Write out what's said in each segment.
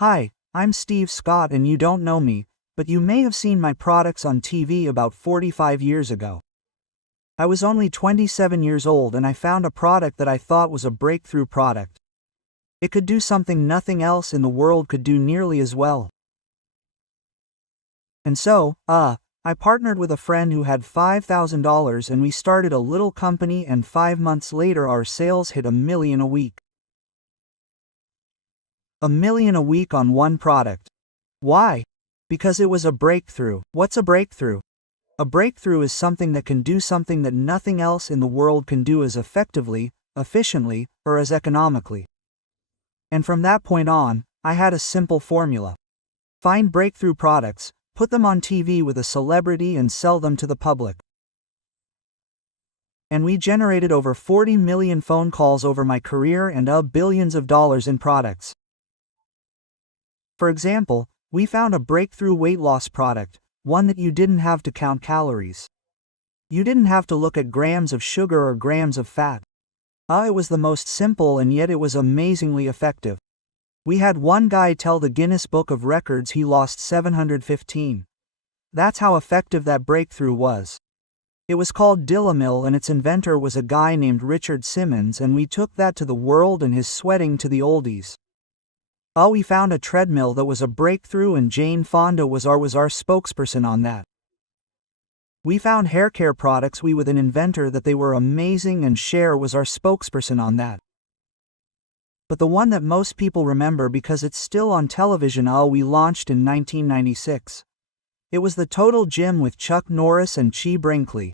Hi, I'm Steve Scott and you don't know me, but you may have seen my products on TV about 45 years ago. I was only 27 years old and I found a product that I thought was a breakthrough product. It could do something nothing else in the world could do nearly as well. And so, I partnered with a friend who had $5,000 and we started a little company, and 5 months later our sales hit $1 million a week. $1 million a week on one product. Why? Because it was a breakthrough. What's a breakthrough? A breakthrough is something that can do something that nothing else in the world can do as effectively, efficiently, or as economically. And from that point on, I had a simple formula. Find breakthrough products, put them on TV with a celebrity and sell them to the public. And we generated over 40 million phone calls over my career and billions of dollars in products. For example, we found a breakthrough weight loss product, one that you didn't have to count calories. You didn't have to look at grams of sugar or grams of fat. It was the most simple and yet it was amazingly effective. We had one guy tell the Guinness Book of Records he lost 715. That's how effective that breakthrough was. It was called Dilamil and its inventor was a guy named Richard Simmons, and we took that to the world and his sweating to the oldies. We found a treadmill that was a breakthrough and Jane Fonda was our spokesperson on that. We found hair care products with an inventor that they were amazing and Cher was our spokesperson on that. But the one that most people remember because it's still on television, we launched in 1996. It was the Total Gym with Chuck Norris and Chi Brinkley.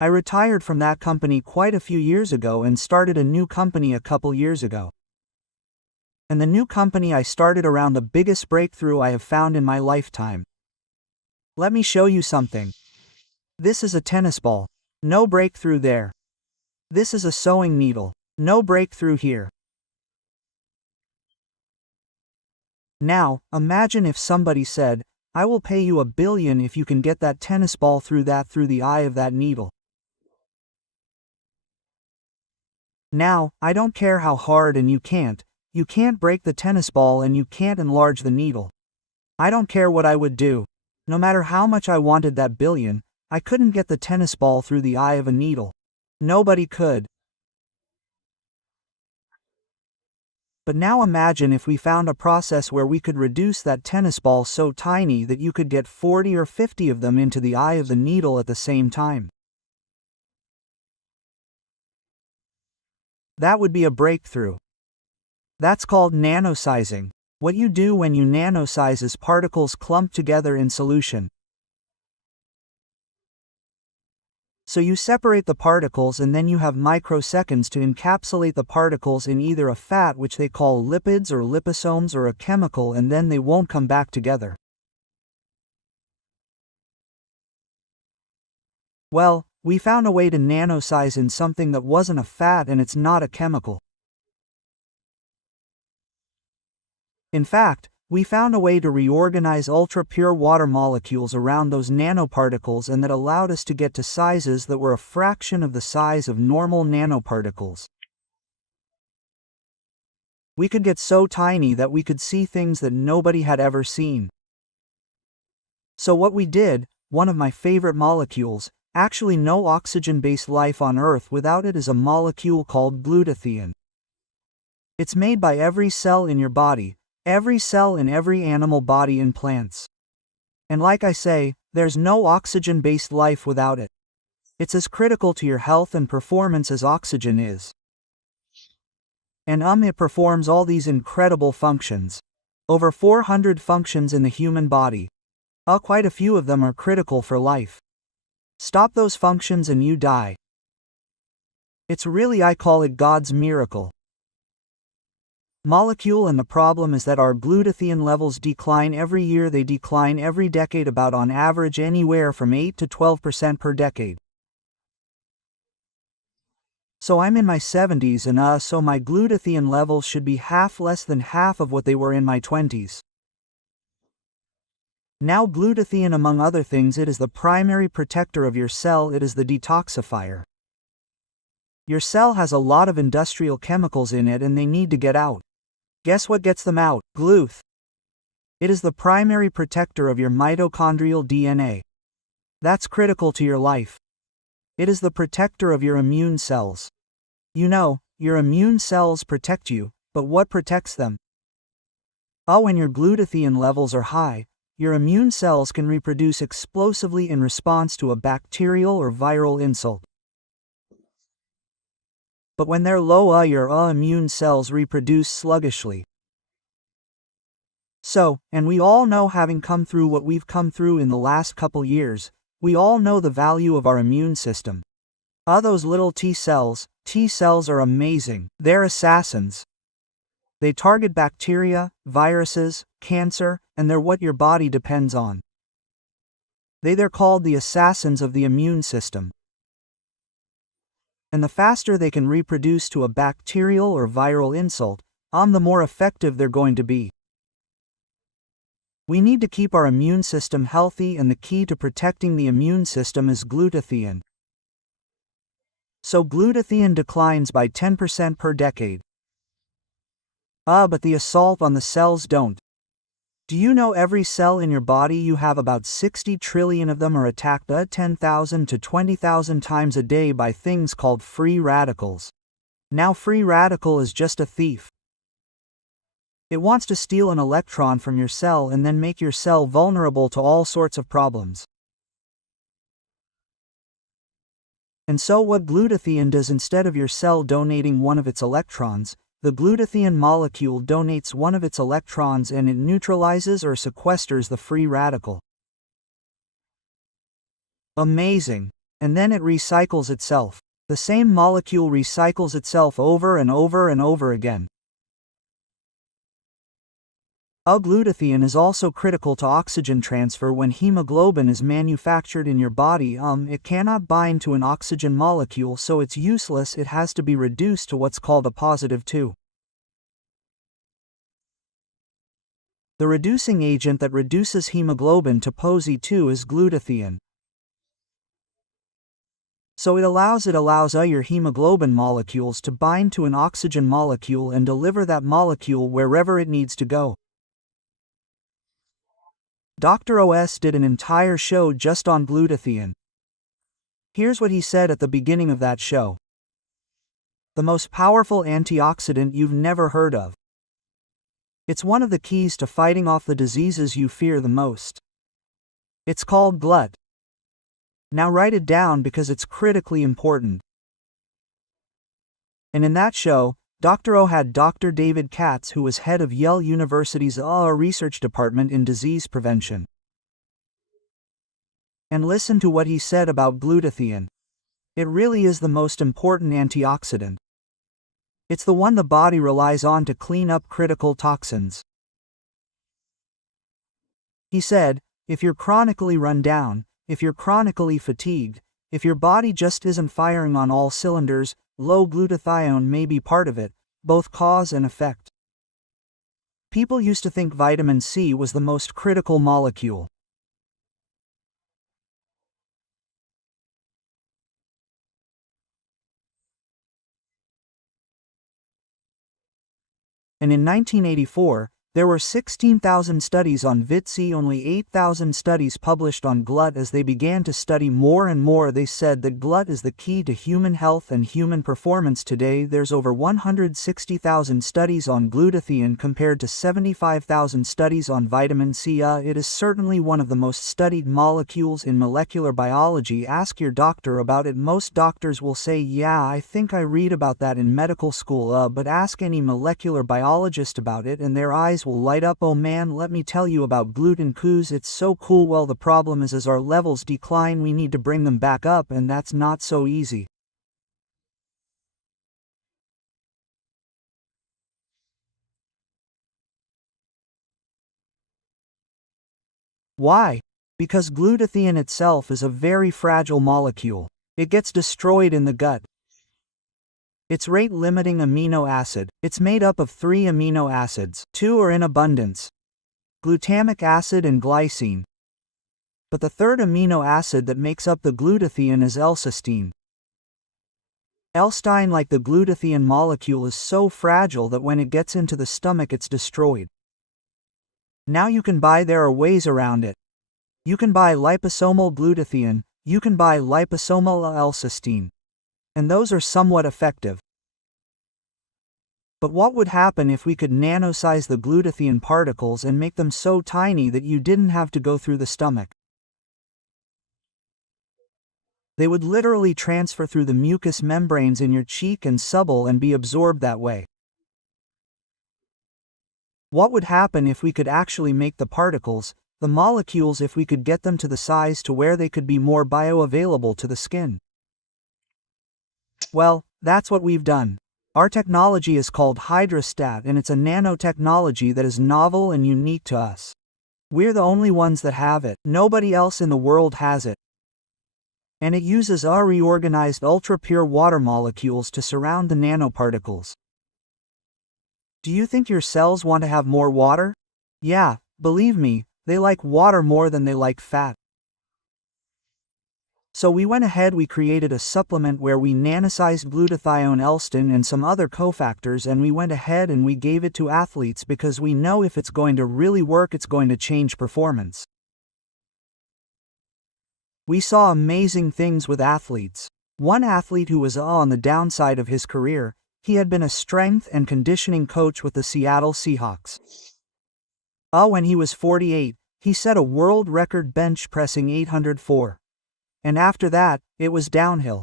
I retired from that company quite a few years ago and started a new company a couple years ago. And the new company I started around the biggest breakthrough I have found in my lifetime. Let me show you something. This is a tennis ball. No breakthrough there. This is a sewing needle. No breakthrough here. Now, imagine if somebody said, I will pay you $1 billion if you can get that tennis ball through the eye of that needle. Now, I don't care how hard and you can't break the tennis ball and you can't enlarge the needle. I don't care what I would do. No matter how much I wanted that $1 billion, I couldn't get the tennis ball through the eye of a needle. Nobody could. But now imagine if we found a process where we could reduce that tennis ball so tiny that you could get 40 or 50 of them into the eye of the needle at the same time. That would be a breakthrough. That's called nanosizing. What you do when you nanosize is particles clump together in solution. So you separate the particles and then you have microseconds to encapsulate the particles in either a fat, which they call lipids or liposomes, or a chemical, and then they won't come back together. Well, we found a way to nanosize in something that wasn't a fat and it's not a chemical. In fact, we found a way to reorganize ultra-pure water molecules around those nanoparticles, and that allowed us to get to sizes that were a fraction of the size of normal nanoparticles. We could get so tiny that we could see things that nobody had ever seen. So what we did, one of my favorite molecules, actually no oxygen-based life on Earth without it, is a molecule called glutathione. It's made by every cell in your body, every cell in every animal body and plants. And like I say, there's no oxygen-based life without it. It's as critical to your health and performance as oxygen is. And it performs all these incredible functions. Over 400 functions in the human body. Quite a few of them are critical for life. Stop those functions and you die. It's really, I call it God's miracle. Molecule, and the problem is that our glutathione levels decline every year. They decline every decade, about on average anywhere from 8 to 12% per decade. So I'm in my 70s and so my glutathione levels should be less than half of what they were in my 20s. Now glutathione, among other things, it is the primary protector of your cell. It is the detoxifier. Your cell has a lot of industrial chemicals in it and they need to get out. Guess what gets them out? Gluth. It is the primary protector of your mitochondrial DNA. That's critical to your life. It is the protector of your immune cells. You know, your immune cells protect you, but what protects them? When your glutathione levels are high, your immune cells can reproduce explosively in response to a bacterial or viral insult. But when they're low, your immune cells reproduce sluggishly. So, and we all know, having come through what we've come through in the last couple years, we all know the value of our immune system. Those little T cells are amazing. They're assassins. They target bacteria, viruses, cancer, and they're what your body depends on. They're called the assassins of the immune system. And the faster they can reproduce to a bacterial or viral insult, the more effective they're going to be. We need to keep our immune system healthy, and the key to protecting the immune system is glutathione. So glutathione declines by 10% per decade. But the assault on the cells don't. Do you know every cell in your body, you have about 60 trillion of them, are attacked 10,000 to 20,000 times a day by things called free radicals. Now, free radical is just a thief. It wants to steal an electron from your cell and then make your cell vulnerable to all sorts of problems. And so what glutathione does, instead of your cell donating one of its electrons, the glutathione molecule donates one of its electrons, and it neutralizes or sequesters the free radical. Amazing. And then it recycles itself. The same molecule recycles itself over and over and over again. Glutathione is also critical to oxygen transfer. When hemoglobin is manufactured in your body, it cannot bind to an oxygen molecule, so it's useless. It has to be reduced to what's called a positive 2. The reducing agent that reduces hemoglobin to posi2 is glutathione. So it allows your hemoglobin molecules to bind to an oxygen molecule and deliver that molecule wherever it needs to go. Dr. OS did an entire show just on glutathione. Here's what he said at the beginning of that show. The most powerful antioxidant you've never heard of. It's one of the keys to fighting off the diseases you fear the most. It's called glut. Now write it down because it's critically important. And in that show, Dr. O had Dr. David Katz, who was head of Yale University's research department in disease prevention. And listen to what he said about glutathione. It really is the most important antioxidant. It's the one the body relies on to clean up critical toxins. He said, if you're chronically run down, if you're chronically fatigued, if your body just isn't firing on all cylinders, low glutathione may be part of it, both cause and effect. People used to think vitamin C was the most critical molecule. And in 1984, there were 16,000 studies on Vit C, only 8,000 studies published on glut. As they began to study more and more, they said that glut is the key to human health and human performance. Today, there's over 160,000 studies on glutathione compared to 75,000 studies on vitamin C. It is certainly one of the most studied molecules in molecular biology. Ask your doctor about it. Most doctors will say, yeah, I think I read about that in medical school. But ask any molecular biologist about it and their eyes will light up. Oh man, let me tell you about gluten coups, it's so cool. Well, the problem is, as our levels decline, we need to bring them back up, and that's not so easy. Why? Because glutathione itself is a very fragile molecule. It gets destroyed in the gut. It's rate-limiting amino acid. It's made up of 3 amino acids. 2 are in abundance: glutamic acid and glycine. But the third amino acid that makes up the glutathione is L-cysteine. L-stein, like the glutathione molecule, is so fragile that when it gets into the stomach it's destroyed. Now there are ways around it. You can buy liposomal glutathione, you can buy liposomal L-cysteine. And those are somewhat effective. But what would happen if we could nanosize the glutathione particles and make them so tiny that you didn't have to go through the stomach? They would literally transfer through the mucous membranes in your cheek and subble and be absorbed that way. What would happen if we could actually make the particles, the molecules, if we could get them to the size to where they could be more bioavailable to the skin? Well, that's what we've done. Our technology is called hydrostat, and it's a nanotechnology that is novel and unique to us. We're the only ones that have it. Nobody else in the world has it. And it uses our reorganized ultra-pure water molecules to surround the nanoparticles. Do you think your cells want to have more water? Yeah, believe me, they like water more than they like fat. So we created a supplement where we nanosized glutathione, L-stein, and some other cofactors, and we went ahead and we gave it to athletes because we know if it's going to really work, it's going to change performance. We saw amazing things with athletes. One athlete who was on the downside of his career, he had been a strength and conditioning coach with the Seattle Seahawks. When he was 48, he set a world record bench pressing 804. And after that, it was downhill.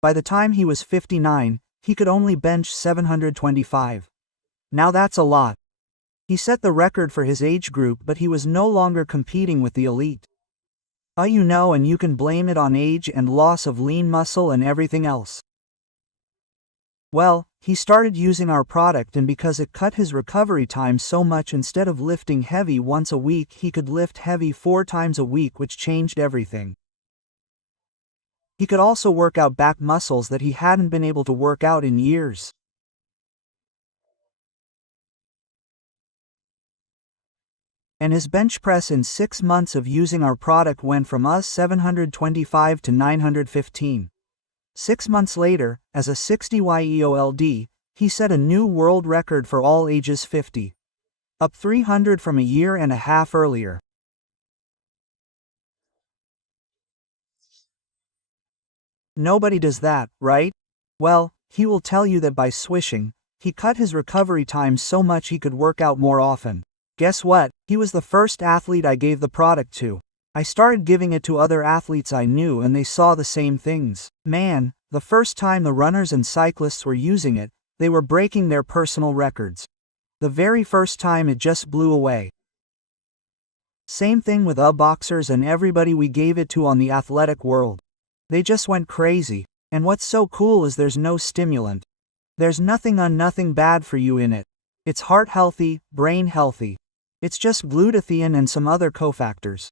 By the time he was 59, he could only bench 725. Now that's a lot. He set the record for his age group, but he was no longer competing with the elite. And you can blame it on age and loss of lean muscle and everything else. Well, he started using our product, and because it cut his recovery time so much, instead of lifting heavy once a week, he could lift heavy 4 times a week, which changed everything. He could also work out back muscles that he hadn't been able to work out in years. And his bench press in 6 months of using our product went from 725 to 915. 6 months later, as a 60-year-old, he set a new world record for all ages 50. Up 300 from a year and a half earlier. Nobody does that, right? Well, he will tell you that by swishing, he cut his recovery time so much he could work out more often. Guess what? He was the first athlete I gave the product to. I started giving it to other athletes I knew, and they saw the same things. Man, the first time the runners and cyclists were using it, they were breaking their personal records. The very first time it just blew away. Same thing with boxers and everybody we gave it to on the athletic world. They just went crazy. And what's so cool is there's no stimulant. There's nothing bad for you in it. It's heart healthy, brain healthy. It's just glutathione and some other cofactors.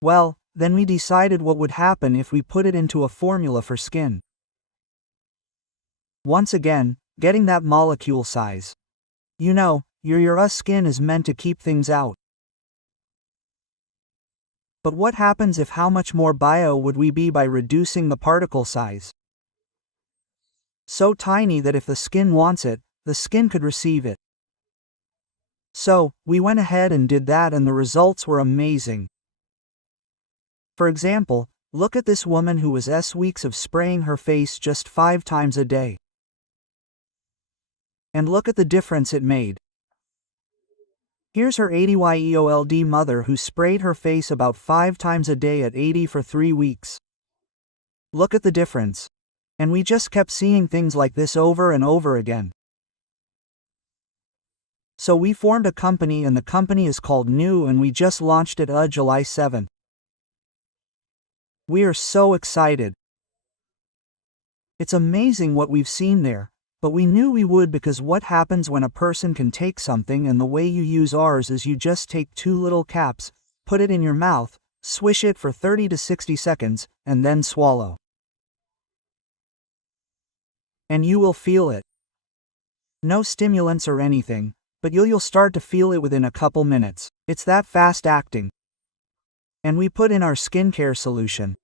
Well, then we decided what would happen if we put it into a formula for skin. Once again, getting that molecule size. Your skin is meant to keep things out. But what happens if how much more bio would we be by reducing the particle size? So tiny that if the skin wants it, the skin could receive it. So, we went ahead and did that, and the results were amazing. For example, look at this woman who was weeks of spraying her face just 5 times a day. And look at the difference it made. Here's her 80-year-old mother who sprayed her face about 5 times a day at 80 for 3 weeks. Look at the difference. And we just kept seeing things like this over and over again. So we formed a company, and the company is called NEUMI, and we just launched it July 7th. We are so excited. It's amazing what we've seen there. But we knew we would, because what happens when a person can take something, and the way you use ours is you just take 2 little caps, put it in your mouth, swish it for 30 to 60 seconds, and then swallow. And you will feel it. No stimulants or anything, but you'll start to feel it within a couple minutes. It's that fast acting. And we put in our skincare solution.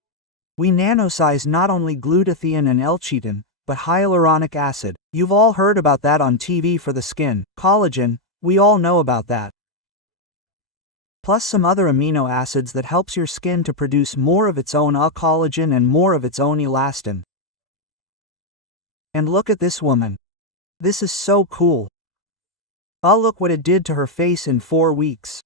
We nanosize not only glutathione and L-cysteine, but hyaluronic acid. You've all heard about that on TV for the skin. Collagen, we all know about that. Plus some other amino acids that helps your skin to produce more of its own collagen and more of its own elastin. And look at this woman. This is so cool. Look what it did to her face in 4 weeks.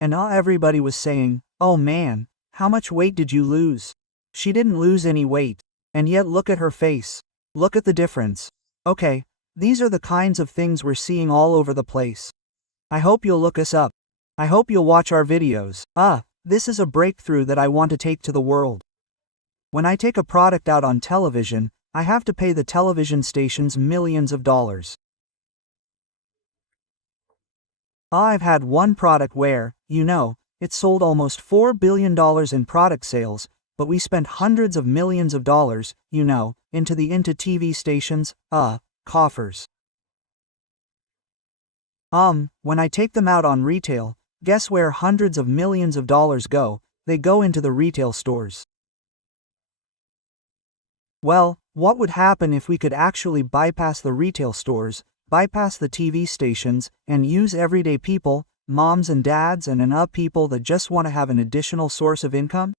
And everybody was saying, oh man, how much weight did you lose? She didn't lose any weight. And yet look at her face. Look at the difference. Okay, these are the kinds of things we're seeing all over the place. I hope you'll look us up. I hope you'll watch our videos. This is a breakthrough that I want to take to the world. When I take a product out on television, I have to pay the television stations millions of dollars. I've had one product where, it sold almost $4 billion in product sales, but we spent hundreds of millions of dollars, into TV stations, coffers. When I take them out on retail, guess where hundreds of millions of dollars go? They go into the retail stores. Well, what would happen if we could actually bypass the retail stores, bypass the TV stations, and use everyday people, moms and dads and people that just want to have an additional source of income?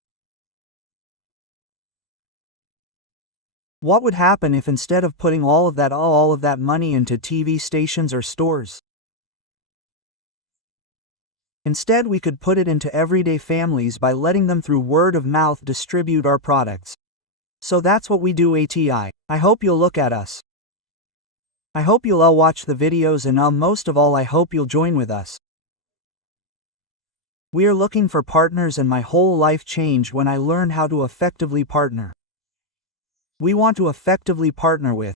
What would happen if instead of putting all of that money into TV stations or stores, instead we could put it into everyday families by letting them through word of mouth distribute our products? So that's what we do ATI. I hope you'll look at us. I hope you'll all watch the videos and most of all I hope you'll join with us. We are looking for partners and my whole life changed when I learned how to effectively partner. We want to effectively partner with